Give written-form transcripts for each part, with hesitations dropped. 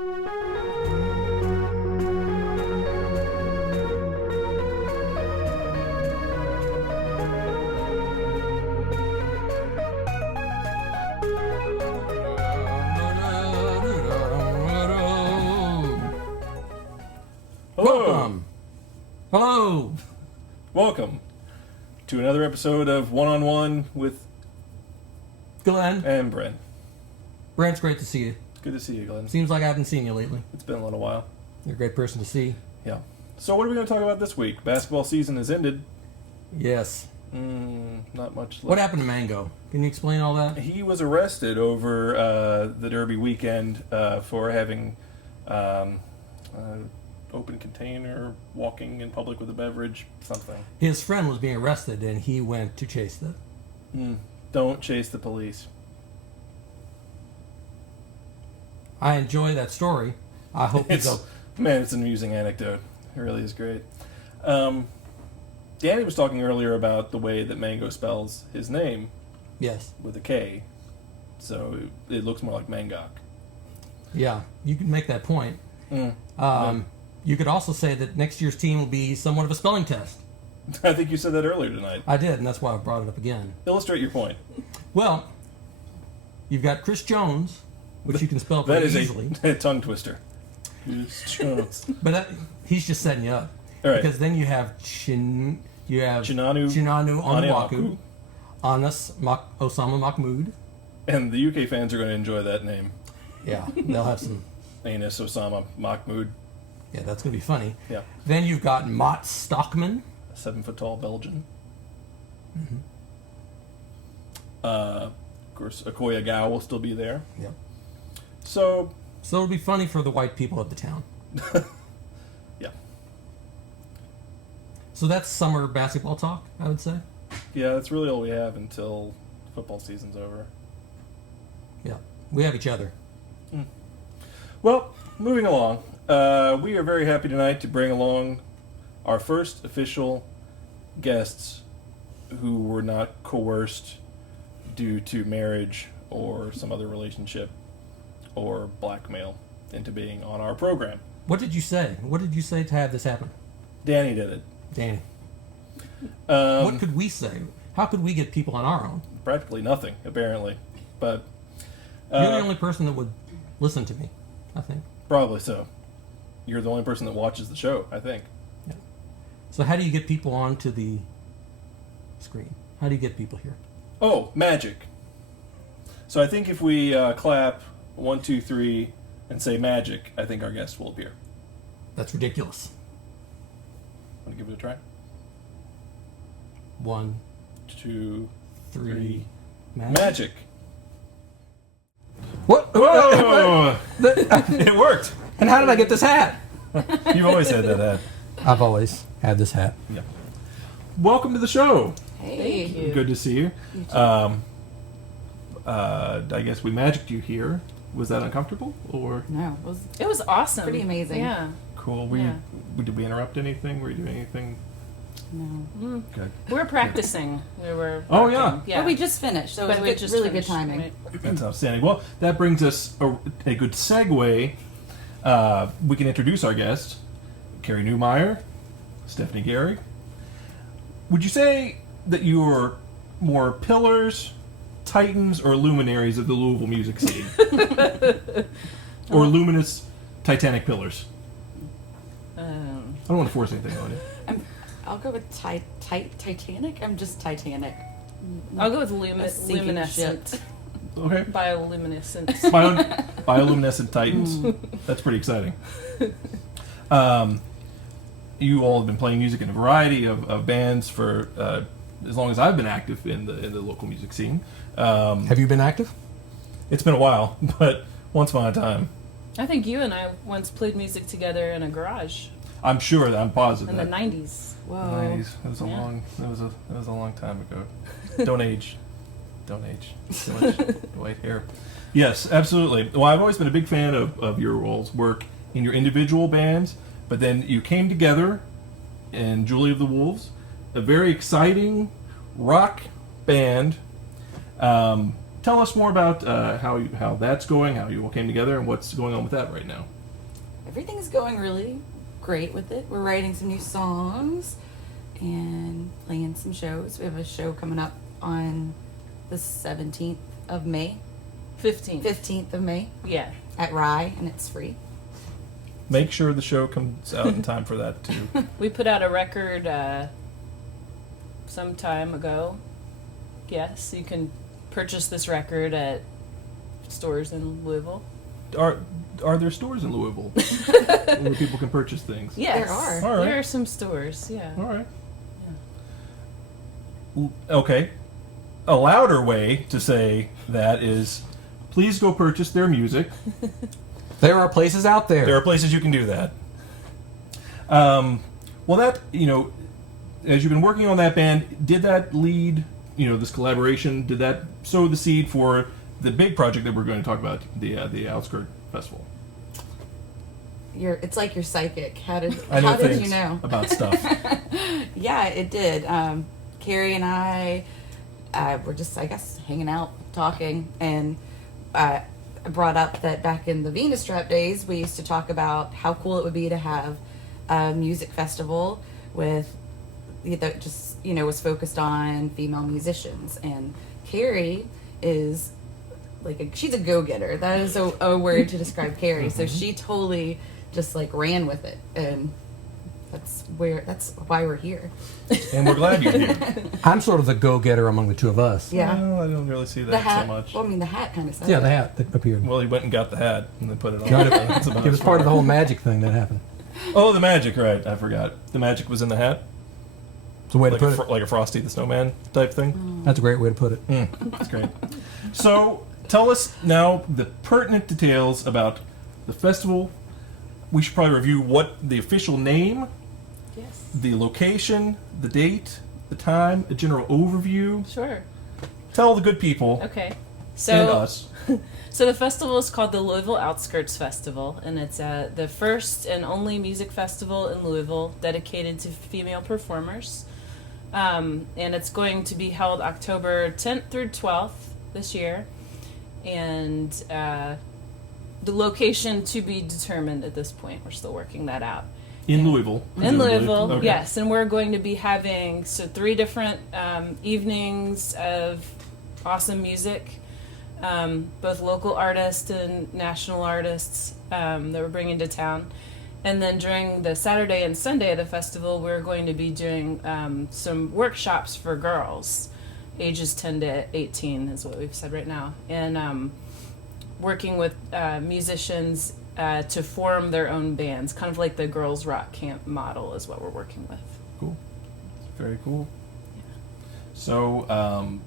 Welcome. Hello. Welcome to another episode of One-on-One with Glen and Brent. Brent's great to see you. Good to see you, Glenn. Seems like I haven't seen you lately. It's been a little while. You're a great person to see. Yeah. So what are we going to talk about this week? Basketball season has ended. Yes. Not much left. What happened to Mango? Can you explain all that? He was arrested over the Derby weekend for having open container, walking in public with a beverage, something. His friend was being arrested and he went to chase them. Don't chase the police. I enjoy that story. I hope It's an amusing anecdote. It really is great. Danny was talking earlier about the way that Mango spells his name. Yes. With a K. So it looks more like Mangok. Yeah, you could make that point. You could also say that next year's team will be somewhat of a spelling test. I think you said that earlier tonight. I did, and that's why I brought it up again. Illustrate your point. Well, you've got Chris Jones, which you can spell pretty easily. That is a tongue twister. Chris Jones. But he's just setting you up. All right. Because then you have Chinanu Onwaku, Anas Osama Mahmoud. And the UK fans are going to enjoy that name. Yeah, they'll have some. Anas Osama Mahmoud. Yeah, that's going to be funny. Yeah. Then you've got Mott Stockman. A 7-foot-tall Belgian. Mm-hmm. Of course, Okoye Gao will still be there. Yep. So it'll be funny for the white people of the town. Yeah. So that's summer basketball talk, I would say. Yeah, that's really all we have until football season's over. Yeah. We have each other. Well, moving along. We are very happy tonight to bring along our first official guests who were not coerced due to marriage or some other relationship or blackmail into being on our program. What did you say? What did you say to have this happen? Danny did it. Danny. What could we say? How could we get people on our own? Practically nothing, apparently. But you're the only person that would listen to me, I think. Probably so. You're the only person that watches the show, I think. Yeah. So how do you get people onto the screen? How do you get people here? Oh, magic. So I think if we clap 1, 2, 3 and say magic, I think our guest will appear. That's ridiculous. Want to give it a try? 1, 2, 3. Magic. What? Whoa! It worked. And how did I get this hat? You've always had that hat. I've always had this hat. Yeah. Welcome to the show. Hey. Thank you. Good to see you. You too. I guess we magicked you here. Was that uncomfortable or No, It was awesome. pretty amazing. Yeah. cool? Did we interrupt anything? Were you doing anything? No. Good. We were practicing. We were. Oh, practicing. yeah. But we just finished, so it was But we just really finished, good timing. right. That's outstanding. Well, that brings us a good segue. We can introduce our guest, Carrie Newmeyer, Stephanie Gary. Would you say that you are more pillars, titans, or luminaries of the Louisville music scene? Or luminous Titanic pillars? I don't want to force anything on you. I'll go with Titanic. I'm just Titanic. I'll go with A sinking luminescent. ship. Okay. Bioluminescent. Bioluminescent titans. That's pretty exciting. You all have been playing music in a variety of bands for as long as I've been active in the local music scene. Have you been active? It's been a while, but once upon a time. I think you and I once played music together in a garage I'm sure that I'm positive in the that. 90s. Whoa. Nice. That was a Yeah. long time ago. Don't age. Don't age. Too much white hair. Yes, absolutely. Well, I've always been a big fan of your all's work in your individual bands, but then you came together in Julie of the Wolves, a very exciting rock band tell us more about how that's going, how you all came together, and what's going on with that right now. Everything's going really great with it. We're writing some new songs and playing some shows. We have a show coming up on the 17th of May. 15th of May. Yeah. At Rye, and it's free. Make sure the show comes out in time for that, too. We put out a record some time ago. Yes, you can purchase this record at stores in Louisville. Are there stores in Louisville where people can purchase things? Yes. There are. All right. There are some stores, yeah. All right. Okay. A louder way to say that is, please go purchase their music. There are places out there. There are places you can do that. Well, that, as you've been working on that band, did that lead, this collaboration, did that sow the seed for the big project that we're going to talk about, the Outskirt Festival? It's like you're psychic. How did things you know about stuff? Yeah, it did. Carrie and I were just, I guess, hanging out, talking, and I brought up that back in the Venus Trap days, we used to talk about how cool it would be to have a music festival with that just was focused on female musicians. And Carrie is she's a go-getter. That is a word to describe Carrie. So she totally just ran with it, and that's why we're here. And we're glad you're here. I'm sort of the go-getter among the two of us. Yeah. Well, I don't really see The that hat. so much. Well, I mean, the hat kind of says Yeah, it. the hat that appeared. Well, he went and got the hat and then put it on. That's about It was as part of the far. whole magic thing that happened. Oh, the magic, right. I forgot. The magic was in the hat? It's a way to Like put it. like a Frosty the Snowman type thing? That's a great way to put it. That's great. So, tell us now the pertinent details about the festival. We should probably review what the official name, Yes. the location, the date, the time, a general overview. Sure. Tell the good people Okay. and us. So the festival is called the Louisville Outskirts Festival, and it's the first and only music festival in Louisville dedicated to female performers. And it's going to be held October 10th through 12th this year. And the location to be determined at this point. We're still working that out. In Louisville. In Louisville, Okay. yes. And we're going to be having 3 different evenings of awesome music. Both local artists and national artists that we're bringing to town. And then during the Saturday and Sunday of the festival, we're going to be doing some workshops for girls, ages 10 to 18 is what we've said right now. And working with musicians to form their own bands, kind of like the Girls Rock Camp model is what we're working with. Cool. Very cool. So,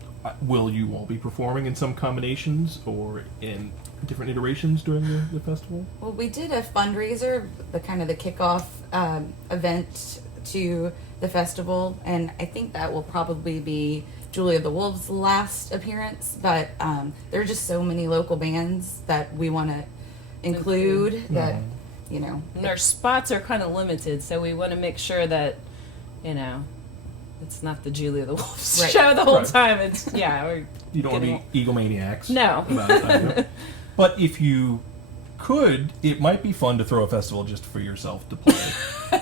will you all be performing in some combinations or in different iterations during the festival? Well, we did a fundraiser, the kickoff event to the festival, and I think that will probably be Julia the Wolf's last appearance. But there are just so many local bands that we want to include that, And our spots are kind of limited, so we want to make sure that, it's not the Julia the Wolf's Right. show the whole Right. time. It's we're You don't want to be egomaniacs. No. About it, either. But if you could, it might be fun to throw a festival just for yourself to play.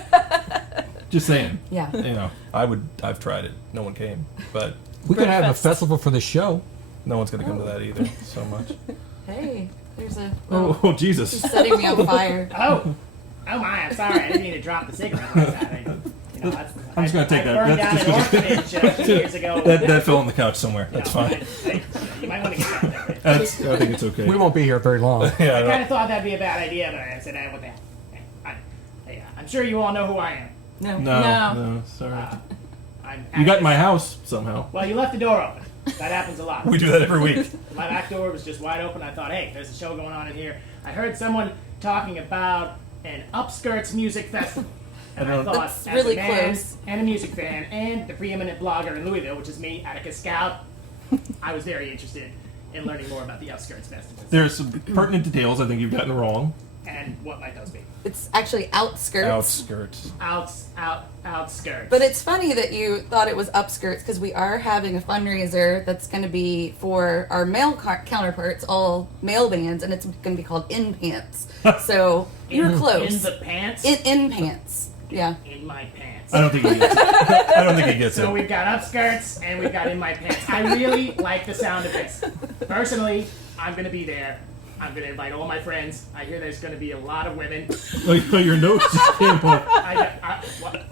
Just saying. Yeah. I've tried it. No one came. But We could have a Breakfast. festival for the show. no one's going to come to that either so much. Hey, there's a. Oh, Jesus. She's setting me on fire. Oh my! I'm sorry. I didn't mean to drop the cigarette like that. I'm just gonna take that. I burned That's down just an gonna- orphanage a few years ago. That fell on the couch somewhere. That's fine. You might want to get that. I think it's okay. We won't be here very long. Yeah, I kind of thought that'd be a bad idea, but I said, what the hell? I'm sure you all know who I am. no, sorry. You You got in my house somehow. Well, you left the door open. That happens a lot. We do that every week. My back door was just wide open. I thought, hey, there's a show going on in here. I heard someone talking about an upskirts music festival. And I thought, That's as really a man close. and a music fan and the preeminent blogger in Louisville, which is me, Attica Scout, I was very interested in learning more about the upskirts festival. There's some pertinent details I think you've gotten wrong. And what might those be? It's actually outskirts. Outskirts. But it's funny that you thought it was upskirts because we are having a fundraiser that's going to be for our male counterparts, all male bands, and it's going to be called In Pants. So you're close. In the pants? In pants. Yeah. In my pants. I don't think he gets it. I don't think he gets So it. we've got upskirts and we've got in my pants. I really like the sound of this. Personally, I'm going to be there. I'm going to invite all my friends. I hear there's going to be a lot of women. Oh, your nose just came off. What?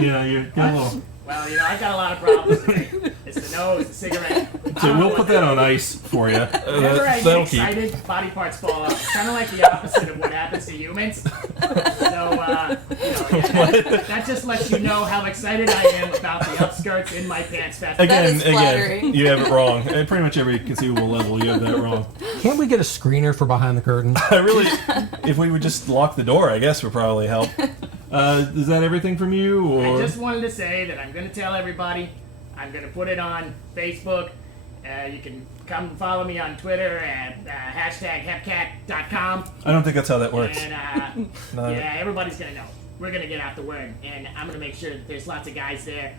Yeah, you got a little. Well, I've got a lot of problems today. It's the nose, the cigarette. So we'll put that on ice for you. Whenever I get That'll keep. excited, body parts fall off. It's kind of like the opposite of what happens to humans. So, that just lets you know how excited I am about the upskirts in my pants festival. That is flattering. You have it wrong. At pretty much every conceivable level, you have that wrong. Can't we get a screener for behind the curtain? I really, if we would just lock the door, I guess would probably help. Is that everything from you? Or? I just wanted to say that I'm going to tell everybody. I'm going to put it on Facebook. You can come and follow me on Twitter at #hepcat.com. I don't think that's how that works. And No. yeah, everybody's going to know. We're going to get out the word. And I'm going to make sure that there's lots of guys there.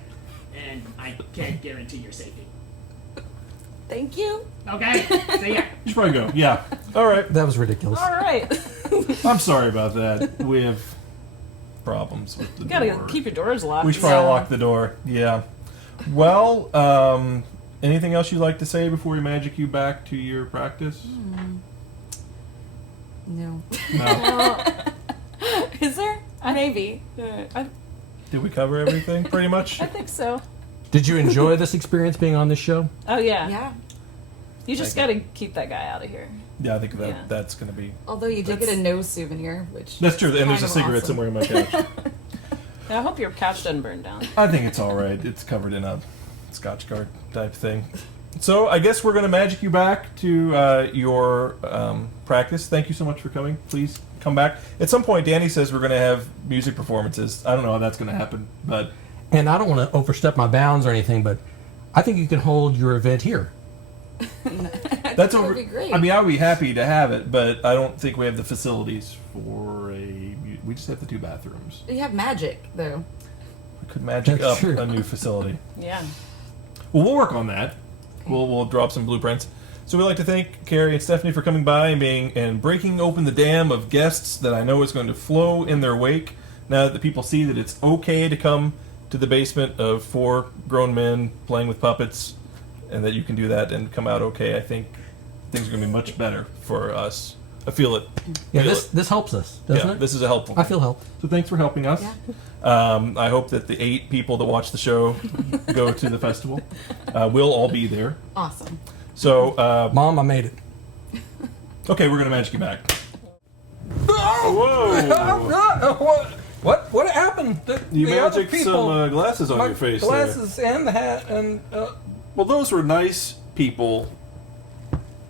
And I can't guarantee your safety. Thank you. Okay? So yeah. You should probably go. Yeah. All right. That was ridiculous. All right. I'm sorry about that. We have problems with the You gotta door. keep your doors locked. We should probably Yeah. lock the door. Yeah. Well, anything else you'd like to say before we magic you back to your practice? No. No. Is there? Maybe. Did we cover everything? Pretty much. I think so. Did you enjoy this experience being on this show? Oh yeah. Yeah. You just gotta keep that guy out of here. Yeah, I think Yeah. that's going to be. Although you did get a nose souvenir, which That's true. And is there's a kind of cigarette awesome. somewhere in my couch. I hope your couch doesn't burn down. I think it's all right. It's covered in a Scotch guard type thing. So I guess we're going to magic you back to your practice. Thank you so much for coming. Please come back. At some point, Danny says we're going to have music performances. I don't know how that's going to happen, but And I don't want to overstep my bounds or anything, but I think you can hold your event here. that's That would over. be great. I mean, I would be happy to have it, but I don't think we have the facilities for a. We just have the 2 bathrooms. You have magic, though. We could magic That's up true. a new facility. Yeah. Well, we'll work on that. We'll drop some blueprints. So we'd like to thank Carrie and Stephanie for coming by and breaking open the dam of guests that I know is going to flow in their wake. Now that the people see that it's okay to come to the basement of 4 grown men playing with puppets, and that you can do that and come out okay, I think things are going to be much better for us. I feel it. Yeah, Feel this helps us, doesn't it? This is a helpful. I feel helped. So thanks for helping us. Yeah. I hope that the 8 people that watch the show go to the festival. We'll all be there. Awesome. So, Mom, I made it. okay, we're going to magic you back. Whoa! What happened? You The other magic some glasses on my your face glasses and the hat and there. Well, those were nice people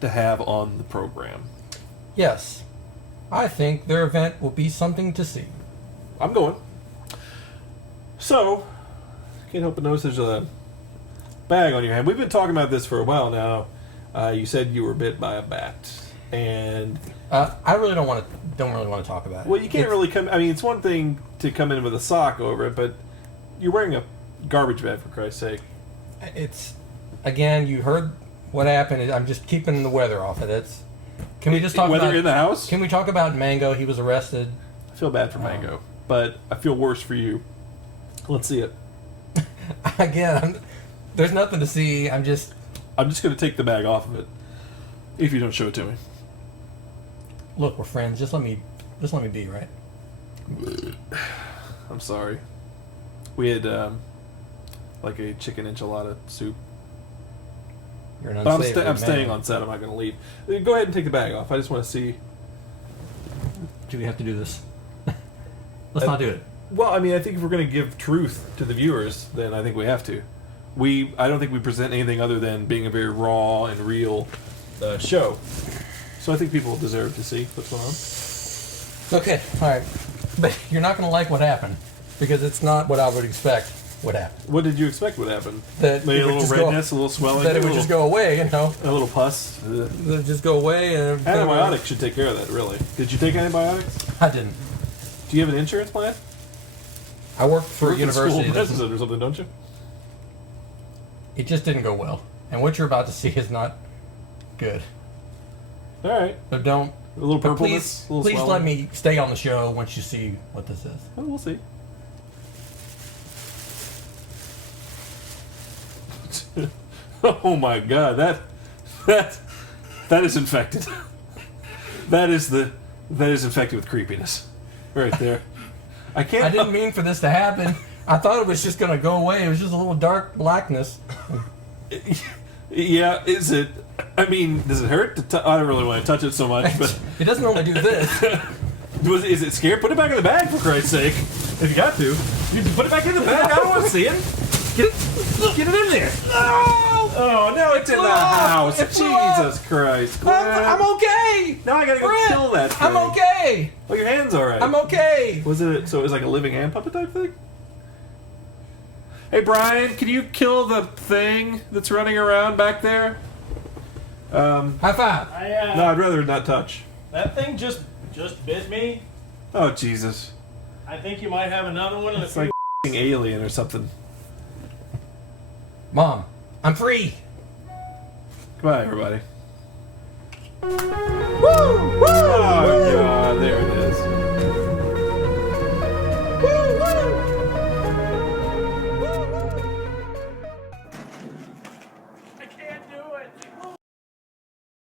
to have on the program. yes, I think their event will be something to see. I'm going. So, can't help but notice there's a bag on your hand. We've been talking about this for a while now. You said you were bit by a bat, and I really don't really want to talk about it. well, you can't really come. I mean, it's one thing to come in with a sock over it, but you're wearing a garbage bag for Christ's sake. It's again. You heard what happened. I'm just keeping the weather off of it. Can we just talk Whether about in the house? Can we talk about Mango? He was arrested. I feel bad for Mango, but I feel worse for you. Let's see it. Again, there's nothing to see. I'm just I'm just going to take the bag off of it if you don't show it to me. look. We're friends. Just let me be, right? I'm sorry. We had like a chicken enchilada soup. You're an But unsavory I'm staying man. on set. I'm not going to leave. Go ahead and take the bag off. I just want to see. Do we have to do this? Let's not do it. Well, I mean, I think if we're going to give truth to the viewers, then I think we have to. I don't think we present anything other than being a very raw and real show. So I think people deserve to see what's going on. Okay, all right. But you're not going to like what happened because it's not what I would expect. would happen. What did you expect would happen? That Maybe it a would little just redness, a little swelling, That it would little, just go away, you know. a little pus. It would just go away. And Antibiotics should take care of that, really. Did you take antibiotics? I didn't. Do you have an insurance plan? I worked for a You work at university. school that doesn't- medicine or something, don't you? It just didn't go well. And what you're about to see is not good. All right. So don't. A little But purpleness, please, a little please swelling. let me stay on the show once you see what this is. Oh, we'll see. Oh my God, that is infected. That is infected with creepiness, right there. I can't. I didn't mean for this to happen. I thought it was just going to go away. It was just a little dark blackness. Yeah, is it? I mean, does it hurt? I don't really want to touch it so much, but It doesn't normally do this. is it scared? Put it back in the bag, for Christ's sake. If you got to, you can put it back in the bag. I don't want to see it. Get it in there. Oh, now it's in the house. It flew out. Jesus Christ. I'm okay. Now I gotta go Brent, kill that thing. I'm okay. Oh, your hand's alright. I'm okay. Was it? So it was like a living hand puppet type thing? Hey, Brian, can you kill the thing that's running around back there? High five. No, I'd rather not touch. That thing just bit me. Oh, Jesus. I think you might have another one in a It's few. like f***ing alien or something. Mom, I'm free. Goodbye, everybody. Woo!